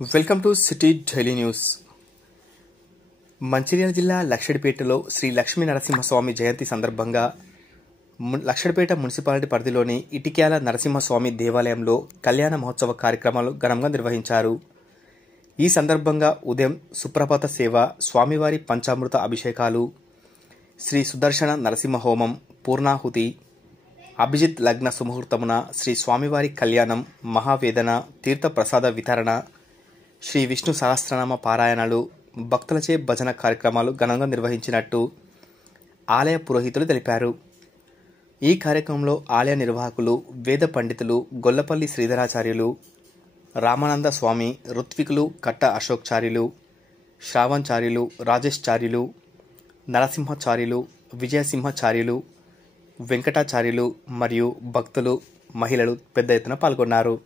Welcome to city daily news. Mancherial జిల్లా లక్షడిపేటలో శ్రీ లక్ష్మీ నరసింహస్వామి జయంతి సందర్భంగా Lakshettipet municipality పరిధిలోని ఇటిక్యాల నరసింహస్వామి దేవాలయంలో కళ్యాణ మహోత్సవ కార్యక్రమాలు ఘనంగా నిర్వహించారు. ఈ సందర్భంగా ఉదయం సుప్రభాత సేవ, స్వామివారి పంచామృత అభిషేకాలు, శ్రీ సుదర్శన నరసింహ హోమం, పూర్ణాహుతి, అభిజిత్ లగ్న సుముహూర్తమున శ్రీ స్వామివారి కళ్యాణం, మహావేదన, తీర్థ ప్రసాద వితరణ, శ్రీ విష్ణు సహస్రనామ పారాయణలు, భక్తులచే భజన కార్యక్రమాలు ఘనంగా నిర్వహించినట్టు ఆలయ పురోహితులు తెలిపారు. ఈ కార్యక్రమంలో ఆలయ నిర్వాహకులు, వేద పండితులు గొల్లపల్లి శ్రీధరాచార్యులు, రామానంద స్వామి, ఋత్వికులు కట్ట అశోక్చార్యులు, శ్రావణచార్యులు, రాజేశ్చార్యులు, నరసింహచార్యులు, విజయసింహచార్యులు, వెంకటాచార్యులు మరియు భక్తులు, మహిళలు పెద్ద ఎత్తున పాల్గొన్నారు.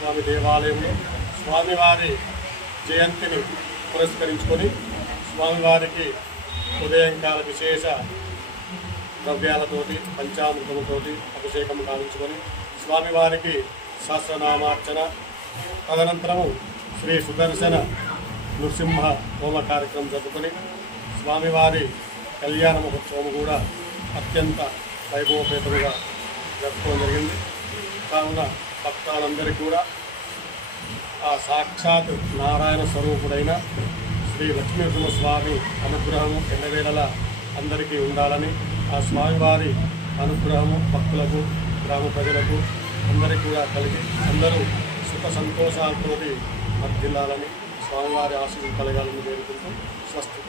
స్వామి దేవాలయంలో స్వామివారి జయంతిని పురస్కరించుకొని స్వామివారికి ఉదయంకాల విశేష ద్రవ్యాలతోటి పంచామృతముతోటి అభిషేకం కావించుకొని స్వామివారికి సహస్రనామార్చన, తదనంతరము శ్రీ సుదర్శన నృసింహ హోమ కార్యక్రమం జరుపుకొని స్వామివారి కళ్యాణ మహోత్సవం కూడా అత్యంత వైభవపేతముగా జరుపుకోవడం జరిగింది. కావున భక్తులందరికీ కూడా ఆ సాక్షాత్ నారాయణ స్వరూపుడైన శ్రీ లక్ష్మీనరసింహస్వామి అనుగ్రహము ఎల్లవేళలా అందరికీ ఉండాలని, ఆ స్వామివారి అనుగ్రహము భక్తులకు, గ్రామ ప్రజలకు అందరికీ కూడా కలిగి అందరూ సుఖ సంతోషాలతో వర్ధిల్లాలని, స్వామివారి ఆశీస్సులు కలగాలని వేడుకుంటూ స్వస్తి.